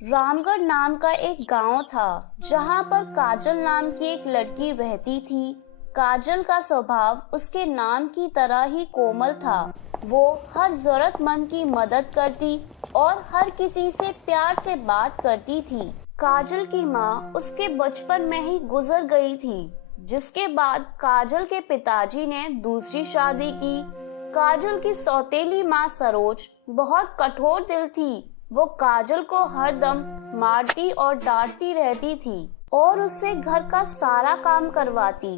रामगढ़ नाम का एक गांव था जहां पर काजल नाम की एक लड़की रहती थी। काजल का स्वभाव उसके नाम की तरह ही कोमल था। वो हर जरूरतमंद की मदद करती और हर किसी से प्यार से बात करती थी। काजल की माँ उसके बचपन में ही गुजर गई थी, जिसके बाद काजल के पिताजी ने दूसरी शादी की। काजल की सौतेली माँ सरोज बहुत कठोर दिल थी। वो काजल को हरदम मारती और डांटती रहती थी और उससे घर का सारा काम करवाती,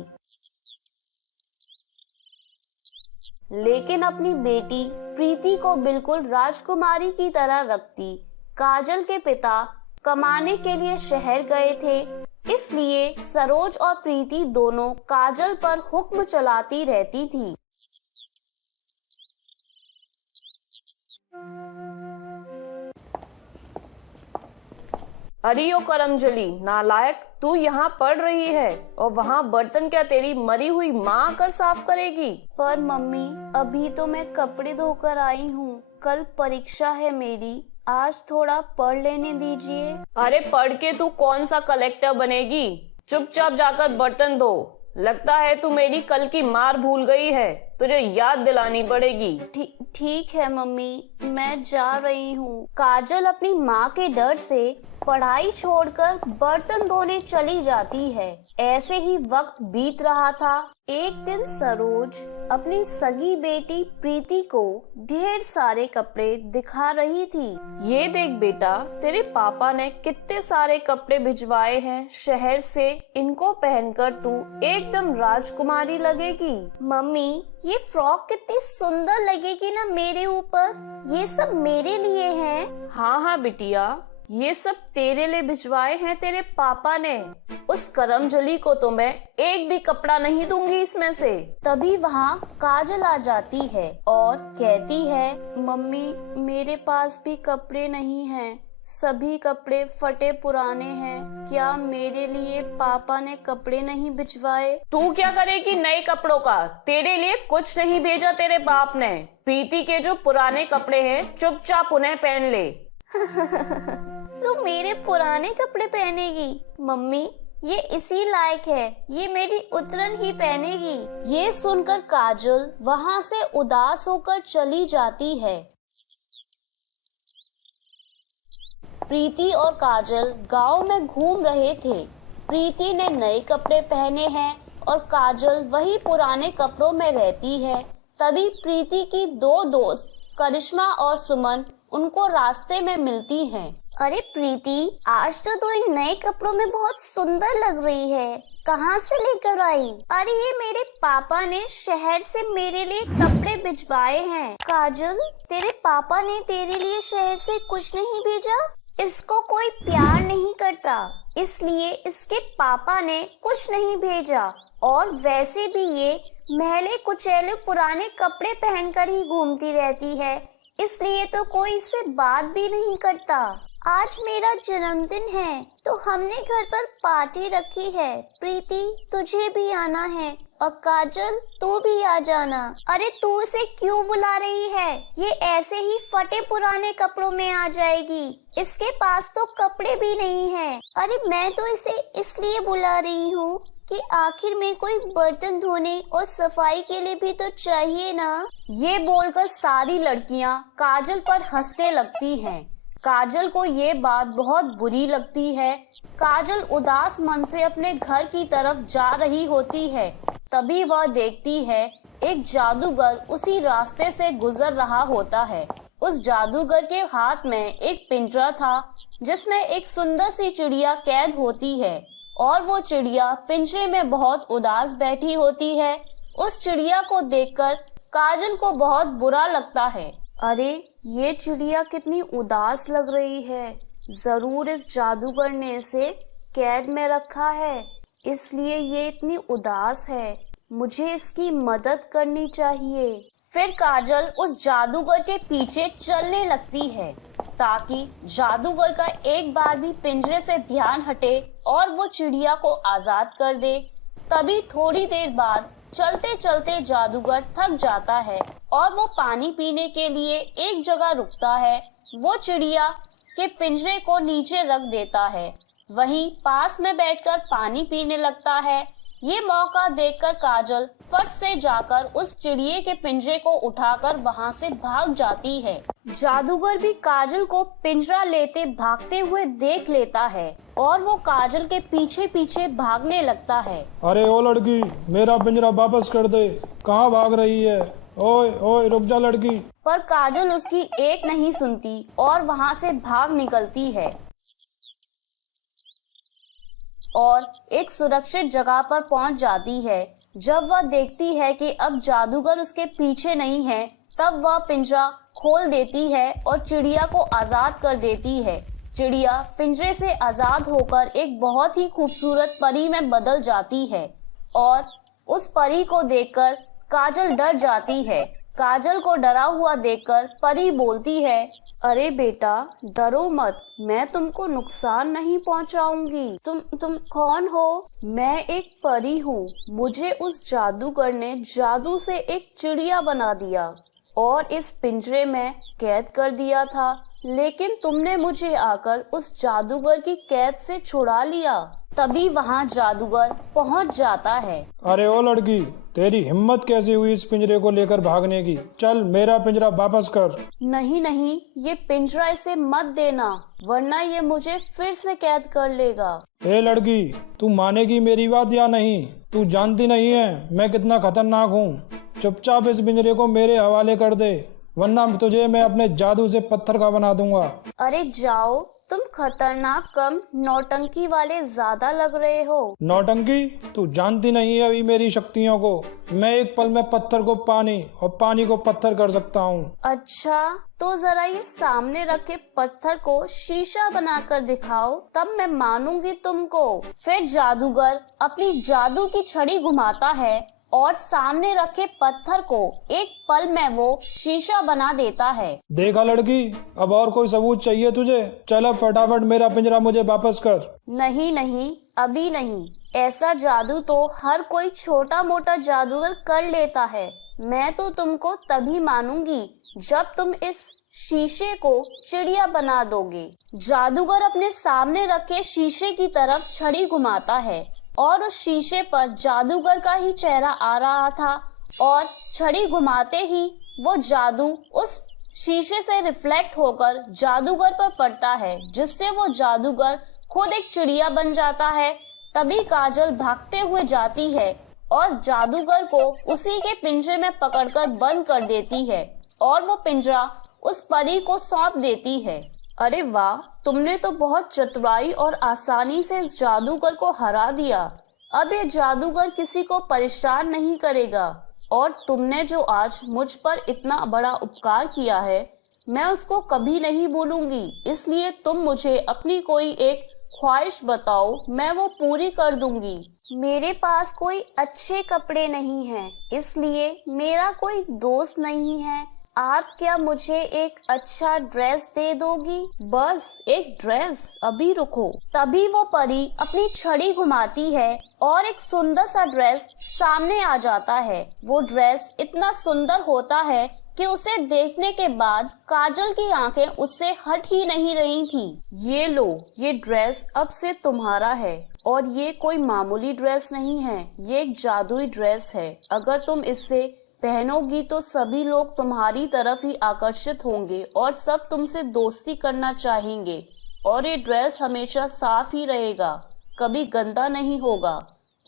लेकिन अपनी बेटी प्रीति को बिल्कुल राजकुमारी की तरह रखती। काजल के पिता कमाने के लिए शहर गए थे, इसलिए सरोज और प्रीति दोनों काजल पर हुक्म चलाती रहती थी। अरे ओ करमजली नालायक, तू यहाँ पढ़ रही है और वहाँ बर्तन क्या तेरी मरी हुई माँ आकर साफ करेगी? पर मम्मी, अभी तो मैं कपड़े धोकर आई हूँ। कल परीक्षा है मेरी, आज थोड़ा पढ़ लेने दीजिए। अरे पढ़ के तू कौन सा कलेक्टर बनेगी? चुपचाप जाकर बर्तन धो। लगता है तू मेरी कल की मार भूल गई है, तुझे याद दिलानी पड़ेगी। ठीक है मम्मी, मैं जा रही हूँ। काजल अपनी माँ के डर से पढ़ाई छोड़कर बर्तन धोने चली जाती है। ऐसे ही वक्त बीत रहा था। एक दिन सरोज अपनी सगी बेटी प्रीति को ढेर सारे कपड़े दिखा रही थी। ये देख बेटा, तेरे पापा ने कितने सारे कपड़े भिजवाए हैं शहर से। इनको पहनकर तू एकदम राजकुमारी लगेगी। मम्मी, ये फ्रॉक कितनी सुंदर लगेगी ना मेरे ऊपर। ये सब मेरे लिए है। हाँ हाँ बिटिया, ये सब तेरे लिए भिजवाए हैं तेरे पापा ने। उस करमजली को तो मैं एक भी कपड़ा नहीं दूंगी इसमें से। तभी वहाँ काजल आ जाती है और कहती है, मम्मी मेरे पास भी कपड़े नहीं हैं, सभी कपड़े फटे पुराने हैं। क्या मेरे लिए पापा ने कपड़े नहीं भिजवाए? तू क्या करेगी नए कपड़ों का? तेरे लिए कुछ नहीं भेजा तेरे बाप ने। प्रीति के जो पुराने कपड़े हैं चुपचाप उन्हें पहन ले। तू मेरे पुराने कपड़े पहनेगी? मम्मी, ये इसी लायक है, ये मेरी उतरन ही पहनेगी। ये सुनकर काजल वहाँ से उदास होकर चली जाती है। प्रीति और काजल गांव में घूम रहे थे। प्रीति ने नए कपड़े पहने हैं और काजल वही पुराने कपड़ों में रहती है। तभी प्रीति की दो दोस्त करिश्मा और सुमन उनको रास्ते में मिलती हैं। अरे प्रीति, आज तो तू इन नए कपड़ों में बहुत सुंदर लग रही है, कहाँ से लेकर आई? अरे ये मेरे पापा ने शहर से मेरे लिए कपड़े भिजवाए हैं। काजल, तेरे पापा ने तेरे लिए शहर से कुछ नहीं भेजा? इसको कोई प्यार नहीं करता, इसलिए इसके पापा ने कुछ नहीं भेजा। और वैसे भी ये मैले कुचैले पुराने कपड़े पहनकर ही घूमती रहती है, इसलिए तो कोई इससे बात भी नहीं करता। आज मेरा जन्मदिन है तो हमने घर पर पार्टी रखी है। प्रीति, तुझे भी आना है और काजल तू भी आ जाना। अरे तू इसे क्यों बुला रही है? ये ऐसे ही फटे पुराने कपड़ों में आ जाएगी, इसके पास तो कपड़े भी नहीं है। अरे मैं तो इसे इसलिए बुला रही हूँ कि आखिर में कोई बर्तन धोने और सफाई के लिए भी तो चाहिए ना। ये बोलकर सारी लड़कियां काजल पर हंसने लगती हैं। काजल को ये बात बहुत बुरी लगती है। काजल उदास मन से अपने घर की तरफ जा रही होती है। तभी वह देखती है एक जादूगर उसी रास्ते से गुजर रहा होता है। उस जादूगर के हाथ में एक पिंजरा था जिसमें एक सुंदर सी चिड़िया कैद होती है और वो चिड़िया पिंजरे में बहुत उदास बैठी होती है। उस चिड़िया को देखकर काजल को बहुत बुरा लगता है। अरे ये चिड़िया कितनी उदास लग रही है, जरूर इस जादूगर ने इसे कैद में रखा है, इसलिए ये इतनी उदास है। मुझे इसकी मदद करनी चाहिए। फिर काजल उस जादूगर के पीछे चलने लगती है ताकि जादूगर का एक बार भी पिंजरे से ध्यान हटे और वो चिड़िया को आजाद कर दे। तभी थोड़ी देर बाद चलते चलते जादूगर थक जाता है और वो पानी पीने के लिए एक जगह रुकता है। वो चिड़िया कि पिंजरे को नीचे रख देता है। वहीं पास में बैठकर पानी पीने लगता है। ये मौका देखकर काजल फट से जाकर उस चिड़िए के पिंजरे को उठाकर वहां से भाग जाती है। जादूगर भी काजल को पिंजरा लेते भागते हुए देख लेता है और वो काजल के पीछे पीछे भागने लगता है। अरे ओ लड़की, मेरा पिंजरा वापस कर दे, कहाँ भाग रही है? ओए ओए रुक जा लड़की। पर काजल उसकी एक नहीं सुनती और वहां से भाग निकलती है और एक सुरक्षित जगह पर पहुंच जाती है। जब वह देखती है कि अब जादूगर उसके पीछे नहीं है, तब वह पिंजरा खोल देती है और चिड़िया को आजाद कर देती है। चिड़िया पिंजरे से आजाद होकर एक बहुत ही खूबसूरत परी में बदल जाती है और उस परी को देखकर काजल डर जाती है। काजल को डरा हुआ देखकर परी बोलती है, अरे बेटा डरो मत, मैं तुमको नुकसान नहीं पहुंचाऊंगी। तुम कौन हो? मैं एक परी हूँ। मुझे उस जादूगर ने जादू से एक चिड़िया बना दिया और इस पिंजरे में कैद कर दिया था, लेकिन तुमने मुझे आकर उस जादूगर की कैद से छुड़ा लिया। तभी वहाँ जादूगर पहुँच जाता है। अरे ओ लड़की, तेरी हिम्मत कैसे हुई इस पिंजरे को लेकर भागने की? चल मेरा पिंजरा वापस कर। नहीं नहीं, ये पिंजरा इसे मत देना, वरना ये मुझे फिर से कैद कर लेगा। ए लड़की, तू मानेगी मेरी बात या नहीं? तू जानती नहीं है मैं कितना खतरनाक हूँ। चुपचाप इस पिंजरे को मेरे हवाले कर दे, वरना तुझे मैं अपने जादू से पत्थर का बना दूंगा। अरे जाओ, तुम खतरनाक कम नौटंकी वाले ज्यादा लग रहे हो। नौटंकी? तू जानती नहीं है अभी मेरी शक्तियों को। मैं एक पल में पत्थर को पानी और पानी को पत्थर कर सकता हूँ। अच्छा, तो जरा ये सामने रखे पत्थर को शीशा बनाकर दिखाओ, तब मैं मानूंगी तुमको। फिर जादूगर अपनी जादू की छड़ी घुमाता है और सामने रखे पत्थर को एक पल में वो शीशा बना देता है। देखा लड़की, अब और कोई सबूत चाहिए तुझे? चल अब फटाफट मेरा पिंजरा मुझे वापस कर। नहीं नहीं, अभी नहीं। ऐसा जादू तो हर कोई छोटा मोटा जादूगर कर लेता है। मैं तो तुमको तभी मानूंगी जब तुम इस शीशे को चिड़िया बना दोगे। जादूगर अपने सामने रखे शीशे की तरफ छड़ी घुमाता है और उस शीशे पर जादूगर का ही चेहरा आ रहा था और छड़ी घुमाते ही वो जादू उस शीशे से रिफ्लेक्ट होकर जादूगर पर पड़ता है, जिससे वो जादूगर खुद एक चिड़िया बन जाता है। तभी काजल भागते हुए जाती है और जादूगर को उसी के पिंजरे में पकड़कर बंद कर देती है और वो पिंजरा उस परी को सौंप देती है। अरे वाह, तुमने तो बहुत चतुराई और आसानी से इस जादूगर को हरा दिया। अब ये जादूगर किसी को परेशान नहीं करेगा और तुमने जो आज मुझ पर इतना बड़ा उपकार किया है, मैं उसको कभी नहीं भूलूंगी। इसलिए तुम मुझे अपनी कोई एक ख्वाहिश बताओ, मैं वो पूरी कर दूंगी। मेरे पास कोई अच्छे कपड़े नहीं हैं, इसलिए मेरा कोई दोस्त नहीं है। आप क्या मुझे एक अच्छा ड्रेस दे दोगी? बस एक ड्रेस? अभी रुको। तभी वो परी अपनी छड़ी घुमाती है और एक सुंदर सा ड्रेस सामने आ जाता है। वो ड्रेस इतना सुंदर होता है कि उसे देखने के बाद काजल की आंखें उससे हट ही नहीं रही थी। ये लो, ये ड्रेस अब से तुम्हारा है और ये कोई मामूली ड्रेस नहीं है, ये एक जादुई ड्रेस है। अगर तुम इससे पहनोगी तो सभी लोग तुम्हारी तरफ ही आकर्षित होंगे और सब तुमसे दोस्ती करना चाहेंगे और ये ड्रेस हमेशा साफ ही रहेगा, कभी गंदा नहीं होगा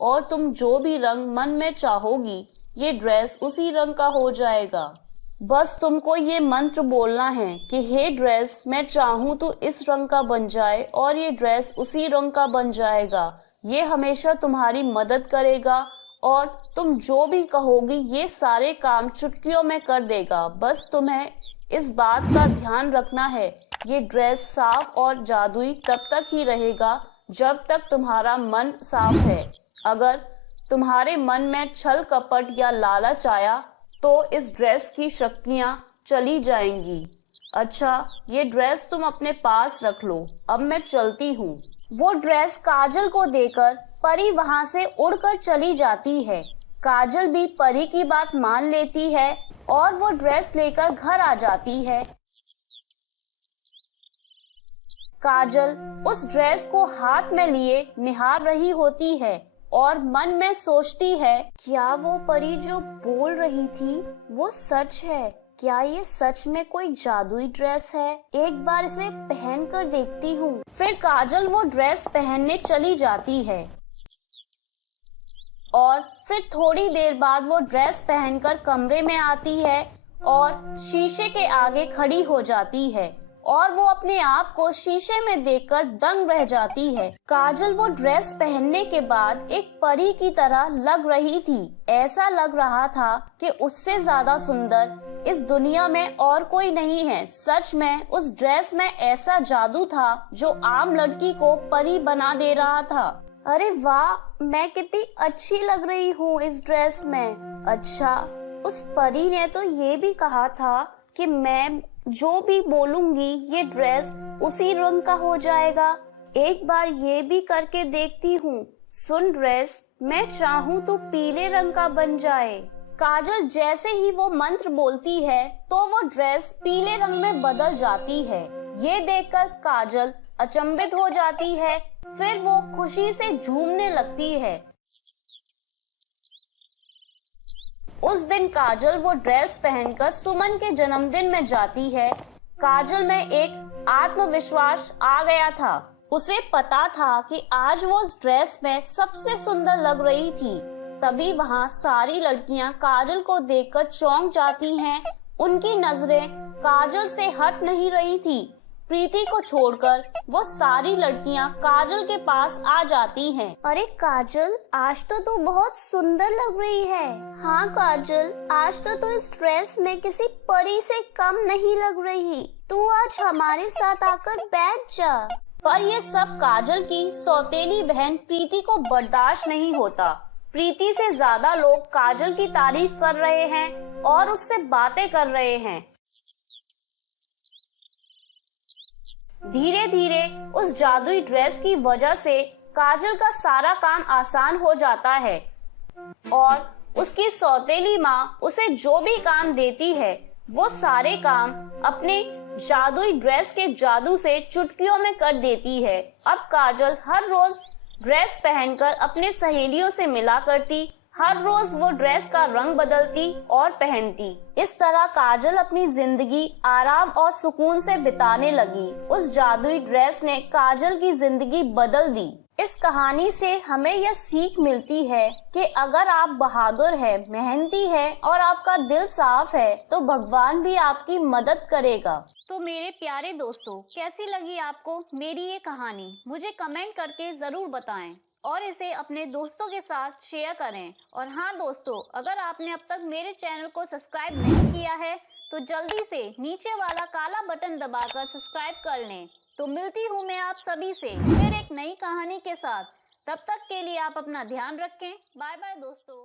और तुम जो भी रंग मन में चाहोगी ये ड्रेस उसी रंग का हो जाएगा। बस तुमको ये मंत्र बोलना है कि हे ड्रेस, मैं चाहूँ तो इस रंग का बन जाए और ये ड्रेस उसी रंग का बन जाएगा। ये हमेशा तुम्हारी मदद करेगा और तुम जो भी कहोगी ये सारे काम चुटकियों में कर देगा। बस तुम्हें इस बात का ध्यान रखना है, ये ड्रेस साफ और जादुई तब तक ही रहेगा जब तक तुम्हारा मन साफ है। अगर तुम्हारे मन में छल कपट या लालच आया तो इस ड्रेस की शक्तियाँ चली जाएंगी। अच्छा, ये ड्रेस तुम अपने पास रख लो, अब मैं चलती हूँ। वो ड्रेस काजल को देकर परी वहां से उड़कर चली जाती है। काजल भी परी की बात मान लेती है और वो ड्रेस लेकर घर आ जाती है। काजल उस ड्रेस को हाथ में लिए निहार रही होती है और मन में सोचती है, क्या वो परी जो बोल रही थी वो सच है? क्या ये सच में कोई जादुई ड्रेस है? एक बार इसे पहन कर देखती हूँ। फिर काजल वो ड्रेस पहनने चली जाती है और फिर थोड़ी देर बाद वो ड्रेस पहनकर कमरे में आती है और शीशे के आगे खड़ी हो जाती है और वो अपने आप को शीशे में देखकर दंग रह जाती है। काजल वो ड्रेस पहनने के बाद एक परी की तरह लग रही थी। ऐसा लग रहा था कि उससे ज्यादा सुंदर इस दुनिया में और कोई नहीं है। सच में उस ड्रेस में ऐसा जादू था जो आम लड़की को परी बना दे रहा था। अरे वाह, मैं कितनी अच्छी लग रही हूँ इस ड्रेस में। अच्छा, उस परी ने तो ये भी कहा था कि मैं जो भी बोलूंगी ये ड्रेस उसी रंग का हो जाएगा। एक बार ये भी करके देखती हूँ। सुन ड्रेस, मैं चाहूँ तो पीले रंग का बन जाए। काजल जैसे ही वो मंत्र बोलती है तो वो ड्रेस पीले रंग में बदल जाती है। ये देखकर काजल अचंभित हो जाती है। फिर वो खुशी से झूमने लगती है। उस दिन काजल वो ड्रेस पहनकर सुमन के जन्मदिन में जाती है। काजल में एक आत्मविश्वास आ गया था। उसे पता था कि आज वो उस ड्रेस में सबसे सुंदर लग रही थी। तभी वहाँ सारी लड़कियाँ काजल को देखकर चौंक जाती हैं। उनकी नजरें काजल से हट नहीं रही थी। प्रीति को छोड़कर वो सारी लड़कियां काजल के पास आ जाती हैं। अरे काजल, आज तो तू बहुत सुंदर लग रही है। हाँ काजल, आज तो तू इस ड्रेस में किसी परी से कम नहीं लग रही। तू आज हमारे साथ आकर बैठ जा। पर ये सब काजल की सौतेली बहन प्रीति को बर्दाश्त नहीं होता। प्रीति से ज्यादा लोग काजल की तारीफ कर रहे हैं और उससे बातें कर रहे हैं। धीरे धीरे उस जादुई ड्रेस की वजह से काजल का सारा काम आसान हो जाता है और उसकी सौतेली माँ उसे जो भी काम देती है वो सारे काम अपने जादुई ड्रेस के जादू से चुटकियों में कर देती है। अब काजल हर रोज ड्रेस पहनकर अपने सहेलियों से मिला करती। हर रोज वो ड्रेस का रंग बदलती और पहनती। इस तरह काजल अपनी जिंदगी आराम और सुकून से बिताने लगी। उस जादुई ड्रेस ने काजल की जिंदगी बदल दी। इस कहानी से हमें यह सीख मिलती है कि अगर आप बहादुर है, मेहनती है और आपका दिल साफ है तो भगवान भी आपकी मदद करेगा। तो मेरे प्यारे दोस्तों, कैसी लगी आपको मेरी ये कहानी? मुझे कमेंट करके जरूर बताएं और इसे अपने दोस्तों के साथ शेयर करें। और हाँ दोस्तों, अगर आपने अब तक मेरे चैनल को सब्सक्राइब नहीं किया है तो जल्दी से नीचे वाला काला बटन दबाकर सब्सक्राइब कर लें। तो मिलती हूँ मैं आप सभी से फिर एक नई कहानी के साथ। तब तक के लिए आप अपना ध्यान रखें। बाय बाय दोस्तों।